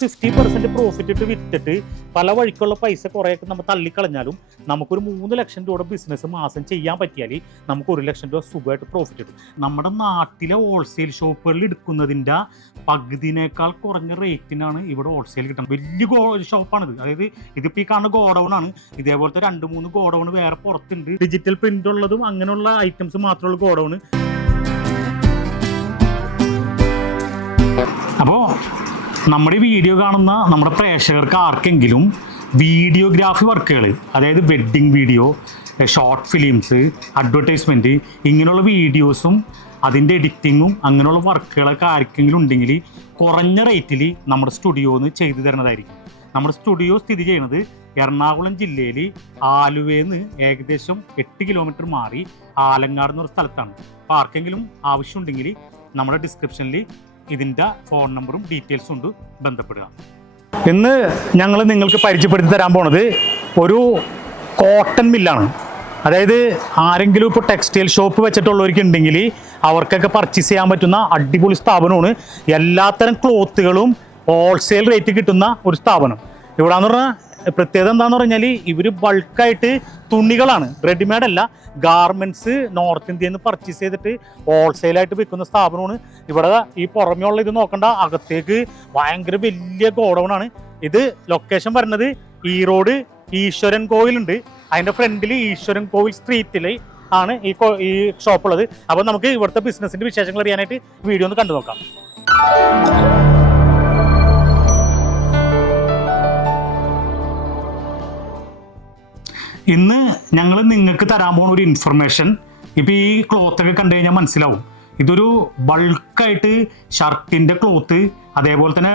Fifty percent profit ഇട്ട് വിറ്റിട്ട് പല വഴിക്കുള്ള പൈസ കുറേയൊക്കെ നമ്മൾ തള്ളിക്കളഞ്ഞാലും നമുക്കൊരു മൂന്ന് ലക്ഷം രൂപയുടെ ബിസിനസ് മാസം ചെയ്യാൻ പറ്റിയാൽ നമുക്ക് ഒരു ലക്ഷം രൂപ സുഖമായിട്ട് പ്രോഫിറ്റ് കിട്ടും. നമ്മുടെ നാട്ടിലെ ഹോൾസെയിൽ ഷോപ്പുകളിൽ എടുക്കുന്നതിന്റെ പകുതിനേക്കാൾ കുറഞ്ഞ റേറ്റിനാണ് ഇവിടെ ഹോൾസെയിൽ കിട്ടുന്നത് വലിയ ഗോ ഷോപ്പാണിത് അതായത് ഇതിപ്പോൾ ഈ കാണുന്ന ഗോഡൗൺ ആണ്. ഇതേപോലത്തെ രണ്ട് മൂന്ന് ഗോഡൗൺ വേറെ പുറത്തുണ്ട്. ഡിജിറ്റൽ പ്രിന്റ് ഉള്ളതും അങ്ങനെയുള്ള ഐറ്റംസ് മാത്രമുള്ള ഗോഡൗൺ നമ്മുടെ വീഡിയോ കാണുന്ന നമ്മുടെ പ്രേക്ഷകർക്ക് ആർക്കെങ്കിലും വീഡിയോഗ്രാഫി വർക്കുകൾ അതായത് wedding video short films advertisement ഇങ്ങനെയുള്ള വീഡിയോസും അതിന്റെ എഡിറ്റിങ്ങും അങ്ങനെയുള്ള വർക്കുകളൊക്കെ ആർക്കെങ്കിലും ഉണ്ടെങ്കിൽ കുറഞ്ഞ റേറ്റിൽ നമ്മുടെ സ്റ്റുഡിയോന്ന് ചെയ്തു തരുന്നതായിരിക്കും. നമ്മുടെ സ്റ്റുഡിയോ സ്ഥിതി ചെയ്യുന്നത് എറണാകുളം ജില്ലയിൽ ആലുവയിൽ ഏകദേശം എട്ട് കിലോമീറ്റർ മാറി ആലങ്ങാട് എന്നൊരു സ്ഥലത്താണ്. അപ്പോൾ ആർക്കെങ്കിലും ആവശ്യമുണ്ടെങ്കിൽ നമ്മുടെ ഡിസ്ക്രിപ്ഷനിൽ ഇതിന്റെ ഫോൺ നമ്പറും ഡീറ്റെയിൽസും ഉണ്ട് ബന്ധപ്പെടുക. ഇന്ന് ഞങ്ങൾ നിങ്ങൾക്ക് പരിചയപ്പെടുത്തി തരാൻ പോണത് ഒരു കോട്ടൺ മില്ലാണ് അതായത് ആരെങ്കിലും ഇപ്പോൾ ടെക്സ്റ്റൈൽ ഷോപ്പ് വെച്ചിട്ടുള്ളവർക്ക് ഉണ്ടെങ്കിൽ അവർക്കൊക്കെ പർച്ചേസ് ചെയ്യാൻ പറ്റുന്ന അടിപൊളി സ്ഥാപനമാണ്. എല്ലാത്തരം ക്ലോത്തുകളും ഹോൾസെയിൽ റേറ്റ് കിട്ടുന്ന ഒരു സ്ഥാപനം. ഇവിടെ എന്ന് പറഞ്ഞാൽ പ്രത്യേകത എന്താന്ന് പറഞ്ഞാൽ ഇവർ ബൾക്കായിട്ട് തുണികളാണ്. റെഡിമെയ്ഡ് അല്ല. ഗാർമെന്റ്സ് നോർത്ത് ഇന്ത്യയിൽ നിന്ന് പർച്ചേസ് ചെയ്തിട്ട് ഹോൾസെയിലായിട്ട് വിൽക്കുന്ന സ്ഥാപനമാണ്. ഇവിടെ ഈ പുറമെയുള്ള ഇത് നോക്കണ്ട. അകത്തേക്ക് ഭയങ്കര വലിയ ഗോഡൗൺ ആണ്. ഇത് ലൊക്കേഷൻ വരുന്നത് ഈറോഡ് ഈശ്വരൻ കോവിലുണ്ട്. അതിന്റെ ഫ്രണ്ടിൽ ഈശ്വരൻ കോവിൽ സ്ട്രീറ്റിൽ ആണ് ഈ ഈ ഷോപ്പ് ഉള്ളത്. അപ്പോൾ നമുക്ക് ഇവിടുത്തെ ബിസിനസിന്റെ വിശേഷങ്ങൾ അറിയാനായിട്ട് വീഡിയോ ഒന്ന് കണ്ടു നോക്കാം ഇന്ന് ഞങ്ങൾ നിങ്ങൾക്ക് തരാൻ പോകുന്ന ഒരു ഇൻഫർമേഷൻ ഇപ്പം ഈ ക്ലോത്തൊക്കെ കണ്ടു കഴിഞ്ഞാൽ മനസ്സിലാവും. ഇതൊരു ബൾക്കായിട്ട് ഷർട്ടിന്റെ ക്ലോത്ത് അതേപോലെ തന്നെ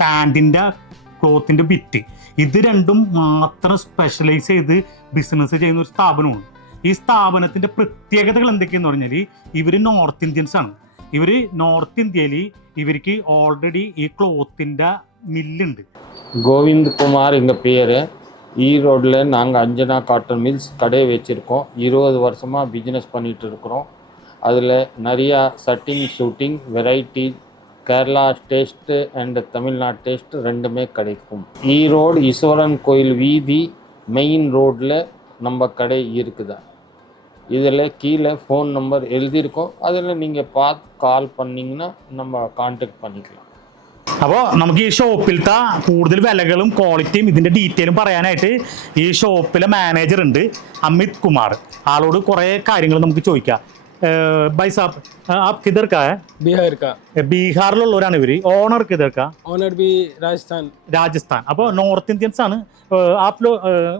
പാന്റിന്റെ ക്ലോത്തിന്റെ ബിറ്റ് ഇത് രണ്ടും മാത്രം സ്പെഷ്യലൈസ് ചെയ്ത് ബിസിനസ് ചെയ്യുന്ന ഒരു സ്ഥാപനമാണ്. ഈ സ്ഥാപനത്തിന്റെ പ്രത്യേകതകൾ എന്തൊക്കെയെന്ന് പറഞ്ഞാൽ ഇവർ നോർത്ത് ഇന്ത്യൻസ് ആണ്. ഇവർ നോർത്ത് ഇന്ത്യയിൽ ഇവർക്ക് ഓൾറെഡി ഈ ക്ലോത്തിന്റെ മില്ലുണ്ട് ഗോവിന്ദ് കുമാർ എന്ന പേര് ஈரோடில் நாங்கள் அஞ்சனா காட்டன் மில்ஸ் கடை வச்சுருக்கோம். இருபது வருஷமாக பிஸ்னஸ் பண்ணிகிட்டு இருக்கிறோம். அதில் நிறையா shirting shooting variety Kerala taste and Tamil Nadu taste ரெண்டுமே கிடைக்கும். ஈரோடு ஈஸ்வரன் கோயில் வீதி மெயின் ரோட்டில் நம்ம கடை இருக்குதா? இதில் கீழே ஃபோன் நம்பர் எழுதியிருக்கோம். அதில் நீங்கள் பார்த்து கால் பண்ணிங்கன்னா நம்ம கான்டாக்ட் பண்ணிக்கலாம். അപ്പോൾ നമുക്ക് ഈ ഷോപ്പിലത്തെ കൂടുതൽ വിലകളും ക്വാളിറ്റിയും ഇതിന്റെ ഡീറ്റെയിലും പറയാനായിട്ട് ഈ ഷോപ്പിലെ മാനേജർ ഉണ്ട് അമിത് കുമാർ. ആളോട് കുറേ കാര്യങ്ങൾ നമുക്ക് ചോദിക്കാം. ബൈ സാബ് ആപ് കിതർക്കാ? കാ ബീഹാറിലുള്ളവരാണ് ഇവർ. ഓണർ കിതക്ക ഓണർ ബി രാജസ്ഥാൻ. രാജസ്ഥാൻ. അപ്പൊ നോർത്ത് ഇന്ത്യൻസ് ആണ്. ആപ്ലോ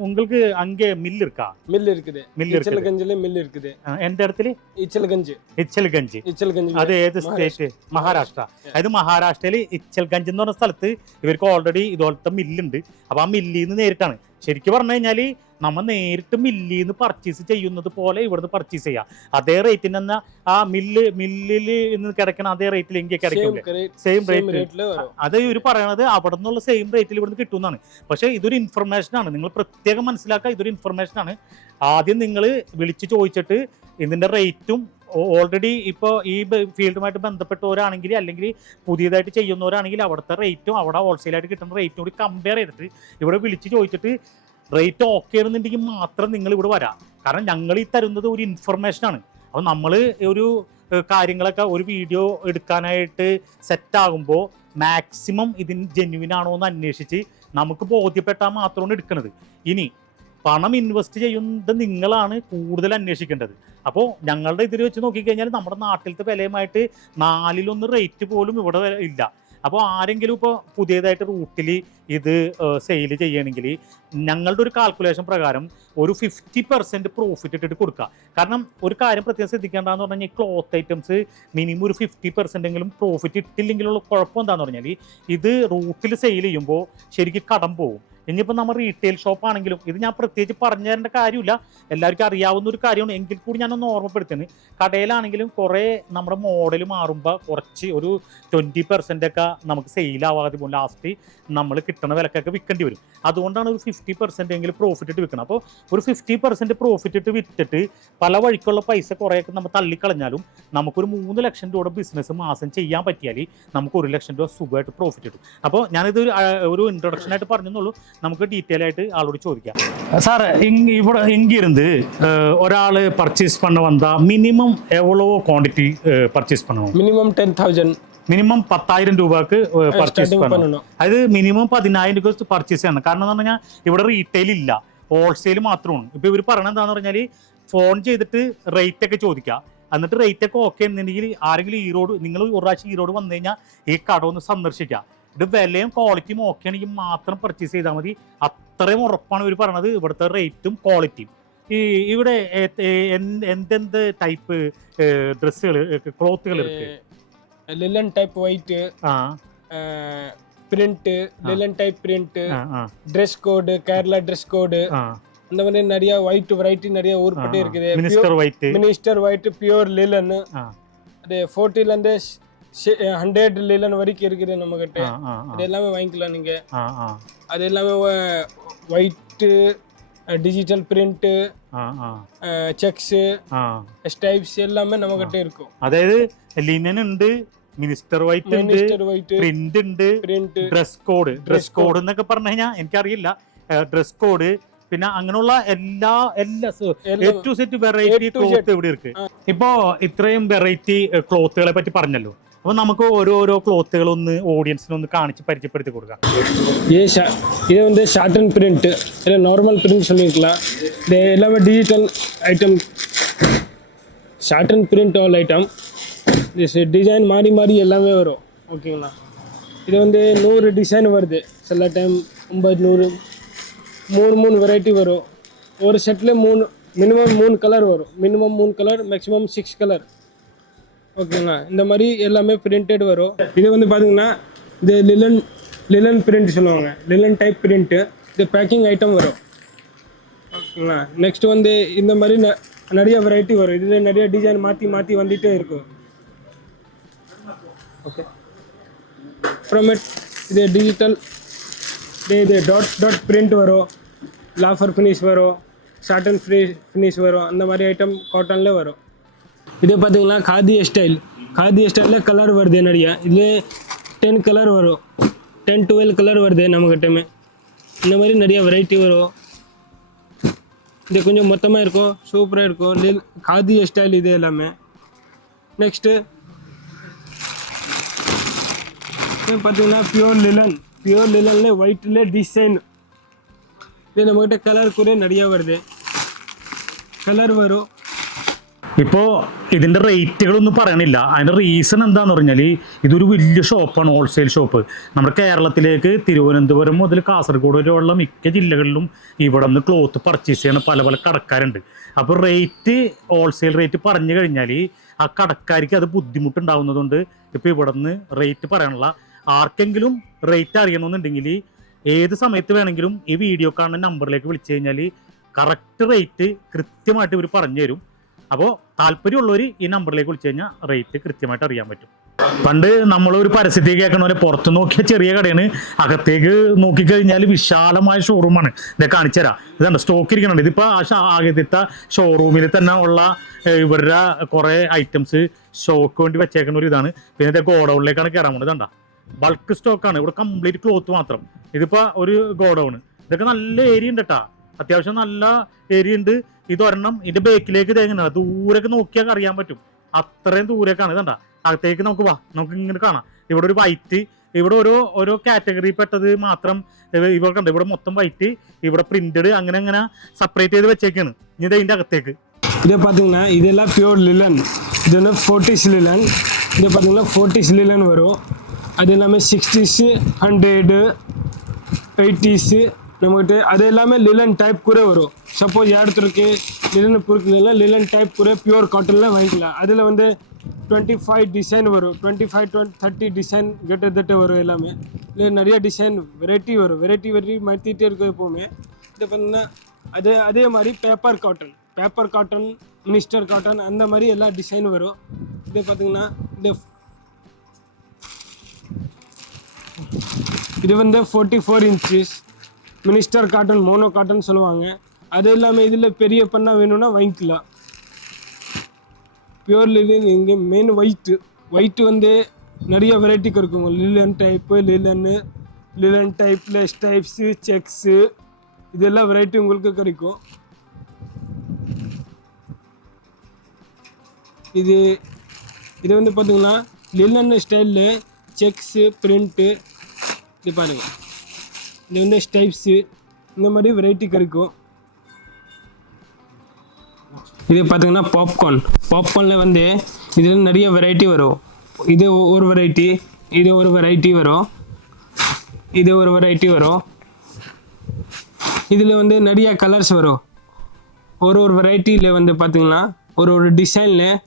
ഉങ്ങൾക്ക് അങ്ങേ മില്ല് ഇരിക്കാ? മില്ല് இருக்குது മില്ല് ഇച്ചൽഗഞ്ചിലെ മില്ല് இருக்குது എന്റെ അടുത്തിൽ? ഇച്ചൽഗഞ്ച്. ഇച്ചൽഗഞ്ച്. ഇച്ചൽഗഞ്ച്. അത് ഏത് സ്റ്റേറ്റ് മഹാരാഷ്ട്ര. അതായത് മഹാരാഷ്ട്രയിൽ ഇച്ചൽഗഞ്ച് എന്ന് പറഞ്ഞ സ്ഥലത്ത് ഇവർക്ക് ഓൾറെഡി ഇതുപോലത്തെ മില്ലുണ്ട് അപ്പൊ ആ മില്ലിൽ നിന്ന് നേരിട്ടാണ്. ശരിക്കും പറഞ്ഞു കഴിഞ്ഞാൽ നമ്മൾ നേരിട്ട് മില്ലിൽ നിന്ന് പർച്ചേസ് ചെയ്യുന്നത് പോലെ ഇവിടുന്ന് പർച്ചേസ് ചെയ്യാം. അതേ റേറ്റിന് തന്നെ ആ മില്ല് മില്ലിൽ നിന്ന് കിടക്കണ അതേ റേറ്റിൽ റേറ്റിൽ എനിക്ക് സെയിം റേറ്റ് അത് ഇവർ പറയണത് അവിടെ നിന്നുള്ള സെയിം റേറ്റിൽ ഇവിടുന്ന് കിട്ടുന്നതാണ് പക്ഷെ ഇതൊരു ഇൻഫർമേഷൻ ആണ്. നിങ്ങൾ പ്രത്യേകം മനസ്സിലാക്കുക ഇതൊരു ഇൻഫർമേഷൻ ആണ്. ആദ്യം നിങ്ങൾ വിളിച്ച് ചോദിച്ചിട്ട് ഇതിന്റെ റേറ്റും ഓൾറെഡി ഇപ്പോൾ ഈ ഫീൽഡുമായിട്ട് ബന്ധപ്പെട്ടവരാണെങ്കിൽ അല്ലെങ്കിൽ പുതിയതായിട്ട് ചെയ്യുന്നവരാണെങ്കിൽ അവിടുത്തെ റേറ്റും അവിടെ ഹോൾസെയിലായിട്ട് കിട്ടുന്ന റേറ്റും കൂടി കമ്പയർ ചെയ്തിട്ട് ഇവിടെ വിളിച്ച് ചോദിച്ചിട്ട് റേറ്റ് ഓക്കെ ആണെന്നുണ്ടെങ്കിൽ മാത്രം നിങ്ങൾ ഇവിടെ വരാം. കാരണം ഞങ്ങൾ ഈ തരുന്നത് ഒരു ഇൻഫർമേഷൻ ആണ്. അപ്പോൾ നമ്മൾ ഒരു കാര്യങ്ങളൊക്കെ ഒരു വീഡിയോ എടുക്കാനായിട്ട് സെറ്റ് ആകുമ്പോൾ മാക്സിമം ഇതിന് ജെന്യുവിൻ ആണോ എന്ന് അന്വേഷിച്ച് നമുക്ക് ബോധ്യപ്പെട്ടാൽ മാത്രമാണ് എടുക്കുന്നത് ഇനി പണം ഇൻവെസ്റ്റ് ചെയ്യുന്നത് നിങ്ങളാണ് കൂടുതൽ അന്വേഷിക്കേണ്ടത്. അപ്പോൾ ഞങ്ങളുടെ ഇതിൽ വെച്ച് നോക്കിക്കഴിഞ്ഞാൽ നമ്മുടെ നാട്ടിലത്തെ വിലയുമായിട്ട് നാലിലൊന്ന് റേറ്റ് പോലും ഇവിടെ ഇല്ല. അപ്പോൾ ആരെങ്കിലും ഇപ്പോൾ പുതിയതായിട്ട് റൂട്ടിൽ ഇത് സെയിൽ ചെയ്യണമെങ്കിൽ ഞങ്ങളുടെ ഒരു കാൽക്കുലേഷൻ പ്രകാരം ഒരു ഫിഫ്റ്റി പെർസെന്റ് പ്രോഫിറ്റ് ഇട്ടിട്ട് കൊടുക്കുക. കാരണം ഒരു കാര്യം പ്രത്യേകം ശ്രദ്ധിക്കേണ്ടതെന്ന് പറഞ്ഞു കഴിഞ്ഞാൽ ക്ലോത്ത് ഐറ്റംസ് മിനിമം ഒരു ഫിഫ്റ്റി പെർസെന്റ് എങ്കിലും പ്രോഫിറ്റ് ഇട്ടില്ലെങ്കിലുള്ള കുഴപ്പം എന്താണെന്ന് പറഞ്ഞാൽ ഇത് റൂട്ടിൽ സെയിൽ ചെയ്യുമ്പോൾ ശരിക്കും കടം പോകും ഇനിയിപ്പോൾ നമ്മൾ റീറ്റെയിൽ ഷോപ്പ് ആണെങ്കിലും ഇത് ഞാൻ പ്രത്യേകിച്ച് പറഞ്ഞു തരേണ്ട കാര്യമില്ല. എല്ലാവർക്കും അറിയാവുന്ന ഒരു കാര്യമാണ്. എങ്കിൽ കൂടി ഞാനൊന്ന് ഓർമ്മപ്പെടുത്തുന്നത് കടയിലാണെങ്കിലും കുറേ നമ്മുടെ മോഡൽ മാറുമ്പോൾ കുറച്ച് ഒരു ട്വന്റി പെർസെന്റ് ഒക്കെ നമുക്ക് സെയിലാവാതെ പോകും. ലാസ്റ്റ് നമ്മൾ കിട്ടുന്ന വിലക്കൊക്കെ വിൽക്കേണ്ടി വരും. അതുകൊണ്ടാണ് ഒരു ഫിഫ്റ്റി പെർസെന്റ് എങ്കിലും പ്രോഫിറ്റ് ഇട്ട് വിൽക്കണം അപ്പോൾ ഒരു ഫിഫ്റ്റി പെർസെന്റ് പ്രോഫിറ്റ് ഇട്ട് വിറ്റിട്ട് പല വഴിക്കുള്ള പൈസ കുറേയൊക്കെ നമ്മൾ തള്ളിക്കളഞ്ഞാലും നമുക്കൊരു മൂന്ന് ലക്ഷം രൂപയുടെ ബിസിനസ് മാസം ചെയ്യാൻ പറ്റിയാൽ നമുക്ക് ഒരു ലക്ഷം രൂപ സുഖമായിട്ട് പ്രോഫിറ്റ് കിട്ടും. അപ്പോൾ ഞാനിത് ഒരു ഒരു ഇൻട്രൊഡക്ഷൻ ആയിട്ട് പറഞ്ഞെന്നുള്ളൂ. നമുക്ക് ഡീറ്റെയിൽ ആയിട്ട് ആളോട് ചോദിക്കാം. സാർ ഇവിടെ இவ்வளோ ഒരാൾ പർച്ചേസ് ஒரு വന്ന മിനിമം பண்ண ക്വാണ്ടിറ്റി പർച്ചേസ് പണോ മിനിമം ടെൻ തൗസൻഡ് മിനിമം പത്തായിരം രൂപക്ക് പർച്ചേസ് starting അതായത് മിനിമം പതിനായിരം രൂപ പർച്ചേസ് ചെയ്യണം. കാരണം എന്ന് പറഞ്ഞാൽ ഇവിടെ റീറ്റെയിൽ ഇല്ല. ഹോൾസെയിൽ മാത്രമാണ്. ഇപ്പൊ ഇവർ പറയണത് എന്താന്ന് പറഞ്ഞാൽ ഫോൺ ചെയ്തിട്ട് റേറ്റ് ഒക്കെ ചോദിക്കുക എന്നിട്ട് റേറ്റ് ഒക്കെ ഓക്കെ എന്നുണ്ടെങ്കിൽ ആരെങ്കിലും റോഡ് നിങ്ങൾ ഒരു പ്രാവശ്യം റോഡ് വന്നു കഴിഞ്ഞാൽ ഈ കട ഒന്ന് സന്ദർശിക്കുക ഇത് വിലയും ക്വാളിറ്റിയും ഒക്കെ ആണെങ്കിൽ മാത്രം പർച്ചേസ് ചെയ്താൽ മതി. അത്രയും ഉറപ്പാണ് ഇവർ പറയണത്. ഇവിടുത്തെ റേറ്റും ക്വാളിറ്റിയും ഈ ഇവിടെ എന്തെന്ത് ടൈപ്പ് ഡ്രസ്സുകൾ ക്ലോത്തുകൾ linen type white print linen type print dress code Kerala dress code அந்த மாதிரி நிறைய ஒயிட் வெரைட்டி நிறைய ஊர்பட்டே இருக்குது minister white minister white pure linen அது ஃபோர்ட்டில இருந்து ஹண்ட்ரட் இல்லைன்னு வரைக்கும் இருக்குது நம்ம கிட்ட இது எல்லாமே வாங்கிக்கலாம் நீங்க அது எல்லாமே white digital print checks stripes எல்லாமே நம்ம கிட்ட இருக்கும் அதாவது ലിനൻ ഉണ്ട് മിനിസ്റ്റർ വൈറ്റ് ഉണ്ട് പ്രിന്റ് ഉണ്ട് ഡ്രസ് കോഡ് ഡ്രസ് കോഡ് എന്നൊക്കെ പറഞ്ഞു കഴിഞ്ഞാൽ എനിക്കറിയില്ല. ഡ്രസ് കോഡ് പിന്നെ അങ്ങനെയുള്ള എല്ലാ എല്ലാ ഏറ്റവും സെറ്റ് വെറൈറ്റി ക്ലോത്ത് ഇവിടെ ഇരിക്കും? ഇപ്പോ ഇത്രയും വെറൈറ്റി ക്ലോത്തുകളെ പറ്റി പറഞ്ഞല്ലോ. അപ്പൊ നമുക്ക് ഓരോരോ ക്ലോത്തുകൾ ഒന്ന് ഓഡിയൻസിന് ഒന്ന് കാണിച്ച് പരിചയപ്പെടുത്തി കൊടുക്കാം ஏ ஷா இது வந்து ஷார்ட் அண்ட் பிரிண்ட்டு இல்லை நார்மல் பிரிண்ட் சொல்லியிருக்கலாம் இது எல்லாமே digital item short and print all item இது டிசைன் மாறி மாறி எல்லாமே வரும் ஓகேங்களா இது வந்து நூறு டிசைன் வருது சில டைம் ஐம்பது நூறு மூணு மூணு வெரைட்டி வரும் ஒரு செட்டில் மூணு மினிமம் மூணு கலர் வரும் மினிமம் மூணு கலர் மேக்ஸிமம் சிக்ஸ் கலர் ஓகேங்களா? இந்த மாதிரி எல்லாமே பிரிண்டட் வரும். இது வந்து பார்த்தீங்கன்னா இது லிலன் லிலன் பிரிண்ட் சொல்லுவாங்க. லிலன் டைப் பிரிண்ட்டு இது பேக்கிங் ஐட்டம் வரும். ஓகேங்களா? நெக்ஸ்ட் வந்து இந்த மாதிரி ந- நிறைய வெரைட்டி வரும். இதில் நிறைய டிசைன் மாற்றி மாற்றி வந்துகிட்டே இருக்கும். ஓகே அப்புறமேட் இது டிஜிட்டல் இது இது டாட் டாட் பிரிண்ட் வரும். லாஃபர் ஃபினிஷ் வரும். சாட்டன் ஃப்ரீ ஃபினிஷ் வரும். அந்த மாதிரி ஐட்டம் காட்டனில் வரும். இதே பார்த்தீங்கன்னா காதி ஸ்டைல் காதி ஸ்டைலில் கலர் வருது நிறையா இதுலேயே டென் கலர் வரும். டென் டுவெல் கலர் வருது நம்மக்கிட்டமே இந்த மாதிரி நிறைய வெரைட்டி வரும். இது கொஞ்சம் மொத்தமாக இருக்கும் சூப்பராக இருக்கும். லில் காதி ஸ்டைல் இது எல்லாமே. நெக்ஸ்ட்டு பார்த்தீங்கன்னா பியூர் லிலன் பியூர் லிலனில் ஒயிட்டில் டிசைன் இது நம்மக்கிட்ட கலர் கூட நிறையா வருது. கலர் வரும். இப்போது ഇതിന്റെ റേറ്റുകളൊന്നും പറയണില്ല. അതിന്റെ റീസൺ എന്താന്ന് പറഞ്ഞാൽ ഇതൊരു വലിയ ഷോപ്പാണ് ഹോൾസെയിൽ ഷോപ്പ് നമ്മുടെ കേരളത്തിലേക്ക് തിരുവനന്തപുരം മുതൽ കാസർഗോഡ് വരെയുള്ള മിക്ക ജില്ലകളിലും ഇവിടെ നിന്ന് ക്ലോത്ത് പർച്ചേസ് ചെയ്യുന്ന പല പല കടക്കാരുണ്ട്. അപ്പോൾ റേറ്റ് ഹോൾസെയിൽ റേറ്റ് പറഞ്ഞു കഴിഞ്ഞാൽ ആ കടക്കാർക്ക് അത് ബുദ്ധിമുട്ടുണ്ടാവുന്നതുകൊണ്ട് ഇപ്പോൾ ഇവിടെ നിന്ന് റേറ്റ് പറയാനുള്ള ആർക്കെങ്കിലും റേറ്റ് അറിയണമെന്നുണ്ടെങ്കിൽ ഏത് സമയത്ത് വേണമെങ്കിലും ഈ വീഡിയോ കാണുന്ന നമ്പറിലേക്ക് വിളിച്ചു കഴിഞ്ഞാൽ കറക്റ്റ് റേറ്റ് കൃത്യമായിട്ട് ഇവർ പറഞ്ഞു തരും അപ്പോൾ താല്പര്യമുള്ളവർ ഈ നമ്പറിലേക്ക് വിളിച്ചു കഴിഞ്ഞാൽ റേറ്റ് കൃത്യമായിട്ട് അറിയാൻ പറ്റും. പണ്ട് നമ്മൾ ഒരു പരസ്യത്തിൽ കേൾക്കണ പോലെ പുറത്ത് നോക്കിയ ചെറിയ കടയാണ്. അകത്തേക്ക് നോക്കിക്കഴിഞ്ഞാൽ വിശാലമായ ഷോറൂമാണ് ഇത് കാണിച്ചുതരാം ഇതാണ് സ്റ്റോക്ക് ഇരിക്കണുണ്ട്. ഇതിപ്പോൾ ആ ആദ്യത്തെ ഷോറൂമിൽ തന്നെ ഉള്ള ഇവരുടെ കുറേ ഐറ്റംസ് ഷോക്ക് വേണ്ടി വെച്ചേക്കുന്ന ഒരു ഇതാണ്. പിന്നെ ഇത് ഗോഡൗണിലേക്കാണ് കയറാൻ പോകുന്നത് ഇതണ്ട ബൾക്ക് സ്റ്റോക്കാണ് ഇവിടെ കംപ്ലീറ്റ് ക്ലോത്ത് മാത്രം. ഇതിപ്പോൾ ഒരു ഗോഡൗൺ ഇതൊക്കെ നല്ല ഏരിയ ഉണ്ട് കേട്ടാ അത്യാവശ്യം നല്ല ഏരിയ ഉണ്ട് ഇതൊരെണ്ണം ഇതിന്റെ ബേക്കിലേക്ക് തേങ്ങുന്ന ദൂരൊക്കെ നോക്കിയാൽ അറിയാൻ പറ്റും അത്രയും ദൂരേക്കാണ് ഇതണ്ട അകത്തേക്ക് നമുക്ക് വാ നമുക്ക് ഇങ്ങനെ കാണാം ഇവിടെ ഒരു വൈറ്റ് ഇവിടെ ഓരോ ഓരോ കാറ്റഗറി പെട്ടത് മാത്രം ഇവ- ഇവിടെ കണ്ട് ഇവിടെ മൊത്തം വൈറ്റ് ഇവിടെ പ്രിന്റഡ് അങ്ങനെ അങ്ങനെ സെപ്പറേറ്റ് ചെയ്ത് വെച്ചേക്കാണ് ഇനി ഇത് അതിന്റെ അകത്തേക്ക് இது பார்த்தீங்கன்னா இதெல்லாம் பியூர் லிலன் இது வந்து ஃபோர்ட்டிஸ் லிலன் இது பார்த்தீங்கன்னா ஃபோர்ட்டிஸ் லிலன் வரும் அது எல்லாமே சிக்ஸ்டீஸு ஹண்ட்ரடு எயிட்டிஸு நம்மகிட்ட அது எல்லாமே லிலன் டைப் கூட வரும். சப்போஸ் இடத்துக்கு லிலன் பொருட்கள்லாம் லிலன் டைப் கூட பியூர் காட்டன்லாம் வாங்கிக்கலாம். அதில் வந்து டுவெண்ட்டி ஃபைவ் டிசைன் வரும். Twenty five twenty thirty design கிட்டத்தட்ட வரும் எல்லாமே. இது நிறைய டிசைன் வெரைட்டி வரும். வெரைட்டி வெரைட்டி மாற்றிட்டே இருக்கும் எப்போவுமே. இது பார்த்தீங்கன்னா அதே அதே மாதிரி paper cotton paper cotton minister cotton அந்த மாதிரி எல்லா டிசைன் வரும். இது பார்த்தீங்கன்னா இந்த இது வந்து forty four inches minister cotton mono cotton சொல்லுவாங்க. அது இல்லாமல் இதில் பெரிய பண்ணா வேணும்னா வாங்கிக்கலாம் பியூர் லிலன் இங்கே மெயின் ஒயிட்டு ஒயிட்டு வந்து நிறைய வெரைட்டிக்கு இருக்குங்க லிலன் டைப்பு லிலன்னு லிலன் டைப்பில் ஸ்டைப்ஸு செக்ஸு இதெல்லாம் வெரைட்டி உங்களுக்கு கிடைக்கும். இது இது வந்து பார்த்தீங்கன்னா லிலன் ஸ்டைலில் செக்ஸு பிரிண்ட்டு இது பாருங்கள் இது வந்து ஸ்டைப்ஸு இந்த மாதிரி வெரைட்டி கிடைக்கும் இது பார்த்தீங்கன்னா பாப்கார்ன் பாப்கார்னில் வந்து இதில் நிறைய வெரைட்டி வரும். இது ஒரு வெரைட்டி இது ஒரு வெரைட்டி வரும். இது ஒரு வெரைட்டி வரும். இதில் வந்து நிறைய கலர்ஸ் வரும். ஒரு ஒரு வெரைட்டியில் வந்து பார்த்தீங்கன்னா ஒரு ஒரு டிசைனில்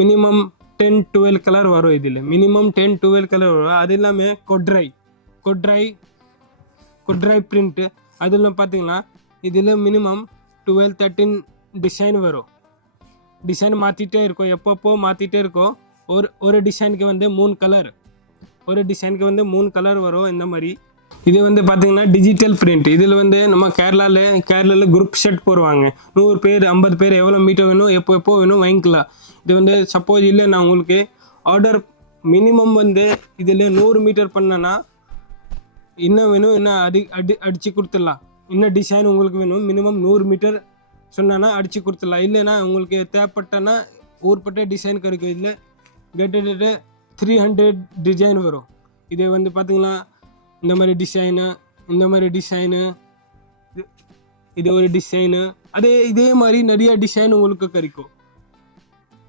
மினிமம் டென் டுவெல் கலர் வரும் இதில். மினிமம் டென் டுவெல் கலர் வரும். அது இல்லாமல் கொட்ரை. கொட்ரை ட்ரை பிரிண்ட்டு அதில் பார்த்தீங்கன்னா இதில் மினிமம் டுவெல் தேர்ட்டின் டிசைன் வரும். டிசைன் மாற்றிட்டே இருக்கும். எப்பப்போ மாற்றிட்டே இருக்கும். ஒரு ஒரு டிசைனுக்கு வந்து மூணு கலர் ஒரு டிசைனுக்கு வந்து மூணு கலர் வரும் இந்த மாதிரி. இது வந்து பார்த்தீங்கன்னா டிஜிட்டல் பிரிண்ட் இதில் வந்து நம்ம கேரளாவில் கேரளாவில் குரூப் ஷர்ட் போடுவாங்க. நூறு பேர் ஐம்பது பேர் எவ்வளோ மீட்டர் வேணும் எப்போ எப்போ வேணும் வாங்கிக்கலாம். இது வந்து சப்போஸ் இல்லை நான் உங்களுக்கு ஆர்டர் மினிமம் வந்து இதில் நூறு மீட்டர் பண்ணேன்னா இன்னும் வேணும் என்ன அடி அடி அடித்து கொடுத்துடலாம். இன்னும் டிசைன் உங்களுக்கு வேணும் மினிமம் நூறு மீட்டர் சொன்னான்னா அடித்து கொடுத்துடலாம். இல்லைன்னா உங்களுக்கு தேவைப்பட்டனா ஊர்பட்ட டிசைன் கிடைக்கும். இதில் கிட்டத்தட்ட த்ரீ ஹண்ட்ரட் டிசைன் வரும். இது வந்து பார்த்திங்கன்னா இந்த மாதிரி டிசைனு இந்த மாதிரி டிசைனு இது ஒரு டிசைனு அதே இதே மாதிரி நிறைய டிசைன் உங்களுக்கு கிடைக்கும்.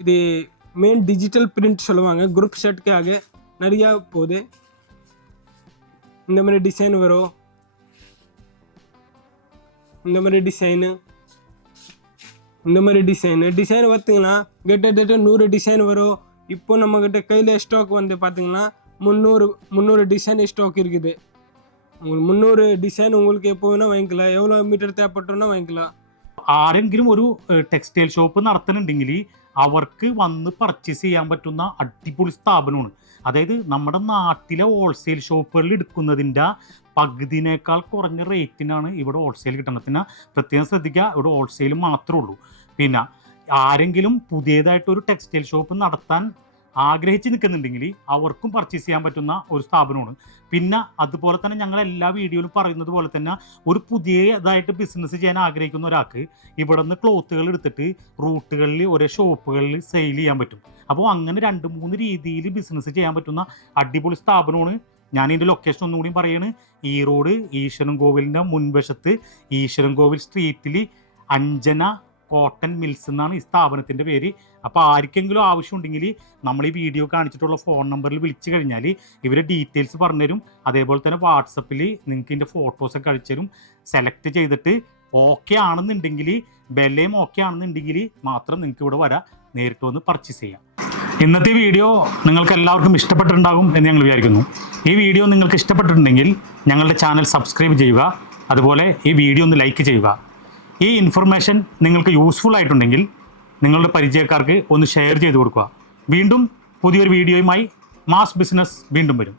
இது மெயின் டிஜிட்டல் பிரிண்ட் சொல்லுவாங்க. குரூப் ஷர்ட்டுக்காக நிறையா போகுது. இந்த மாதிரி டிசைன் வரும் இந்த மாதிரி டிசைனு இந்த மாதிரி டிசைனு டிசைன் பார்த்தீங்கன்னா கிட்டத்தட்ட நூறு டிசைன் வரும் இப்போ நம்மக்கிட்ட கையில் ஸ்டாக் வந்து பார்த்தீங்கன்னா முந்நூறு முந்நூறு டிசைன் ஸ்டாக் இருக்குது உங்களுக்கு முந்நூறு டிசைன் உங்களுக்கு எப்போ வேணால் வாங்கிக்கலாம் எவ்வளோ மீட்டர் தேவைப்பட்டோம்னா வாங்கிக்கலாம் ആരെങ്കിലും ഒരു ടെക്സ്റ്റൈൽ ഷോപ്പ് നടത്തുന്നുണ്ടെങ്കിൽ അവർക്ക് വന്ന് പർച്ചേസ് ചെയ്യാൻ പറ്റുന്ന അടിപൊളി സ്ഥാപനമാണ് അതായത് നമ്മുടെ നാട്ടിലെ ഹോൾസെയിൽ ഷോപ്പുകളിൽ എടുക്കുന്നതിന്റെ പകുതിനേക്കാൾ കുറഞ്ഞ റേറ്റിനാണ് ഇവിടെ ഹോൾസെയിൽ കിട്ടുന്നത്. പിന്നെ പ്രത്യേകം ശ്രദ്ധിക്കുക ഇവിടെ ഹോൾസെയിൽ മാത്രമേ ഉള്ളൂ. പിന്നെ ആരെങ്കിലും പുതിയതായിട്ടൊരു ടെക്സ്റ്റൈൽ ഷോപ്പ് നടത്താൻ ആഗ്രഹിച്ച് നിൽക്കുന്നുണ്ടെങ്കിൽ അവർക്കും പർച്ചേസ് ചെയ്യാൻ പറ്റുന്ന ഒരു സ്ഥാപനമാണ്. പിന്നെ അതുപോലെ തന്നെ ഞങ്ങൾ എല്ലാ വീഡിയോയിലും പറയുന്നത് പോലെ തന്നെ ഒരു പുതിയതായിട്ട് ബിസിനസ് ചെയ്യാൻ ആഗ്രഹിക്കുന്ന ഒരാൾക്ക് ഇവിടെ നിന്ന് ക്ലോത്തുകൾ എടുത്തിട്ട് റൂട്ടുകളിൽ ഒരേ ഷോപ്പുകളിൽ സെയിൽ ചെയ്യാൻ പറ്റും. അപ്പോൾ അങ്ങനെ രണ്ട് മൂന്ന് രീതിയിൽ ബിസിനസ് ചെയ്യാൻ പറ്റുന്ന അടിപൊളി സ്ഥാപനമാണ്. ഞാൻ ഇതിന്റെ ലൊക്കേഷൻ ഒന്നുകൂടി പറയാണ്. റോഡ് ഈശ്വരൻ കോവിലിന്റെ മുൻവശത്ത് ഈശ്വരൻ കോവിൽ സ്ട്രീറ്റിൽ അഞ്ജന കോട്ടൺ മിൽസ് എന്നാണ് ഈ സ്ഥാപനത്തിന്റെ പേര്. അപ്പോൾ ആർക്കെങ്കിലും ആവശ്യമുണ്ടെങ്കിൽ നമ്മൾ ഈ വീഡിയോ കാണിച്ചിട്ടുള്ള ഫോൺ നമ്പറിൽ വിളിച്ചു കഴിഞ്ഞാൽ ഇവരെ ഡീറ്റെയിൽസ് പറഞ്ഞുതരും. അതേപോലെ തന്നെ വാട്സപ്പിൽ നിങ്ങൾക്ക് ഇതിന്റെ ഫോട്ടോസൊക്കെ അയച്ചു തരും. സെലക്ട് ചെയ്തിട്ട് ഓക്കെ ആണെന്നുണ്ടെങ്കിൽ ബെല്ലയും ഓക്കെ ആണെന്നുണ്ടെങ്കിൽ മാത്രം നിങ്ങൾക്ക് ഇവിടെ വരാം. നേരിട്ട് വന്ന് പർച്ചേസ് ചെയ്യാം. ഇന്നത്തെ വീഡിയോ നിങ്ങൾക്ക് എല്ലാവർക്കും ഇഷ്ടപ്പെട്ടിട്ടുണ്ടാകും എന്ന് ഞങ്ങൾ വിചാരിക്കുന്നു. ഈ വീഡിയോ നിങ്ങൾക്ക് ഇഷ്ടപ്പെട്ടിട്ടുണ്ടെങ്കിൽ ഞങ്ങളുടെ ചാനൽ സബ്സ്ക്രൈബ് ചെയ്യുക. അതുപോലെ ഈ വീഡിയോ ഒന്ന് ലൈക്ക് ചെയ്യുക. ഈ ഇൻഫർമേഷൻ നിങ്ങൾക്ക് യൂസ്ഫുൾ ആയിട്ടുണ്ടെങ്കിൽ നിങ്ങളുടെ പരിചയക്കാർക്ക് ഒന്ന് ഷെയർ ചെയ്ത് കൊടുക്കുക. വീണ്ടും പുതിയൊരു വീഡിയോയുമായി മാസ് ബിസിനസ് വീണ്ടും വരും.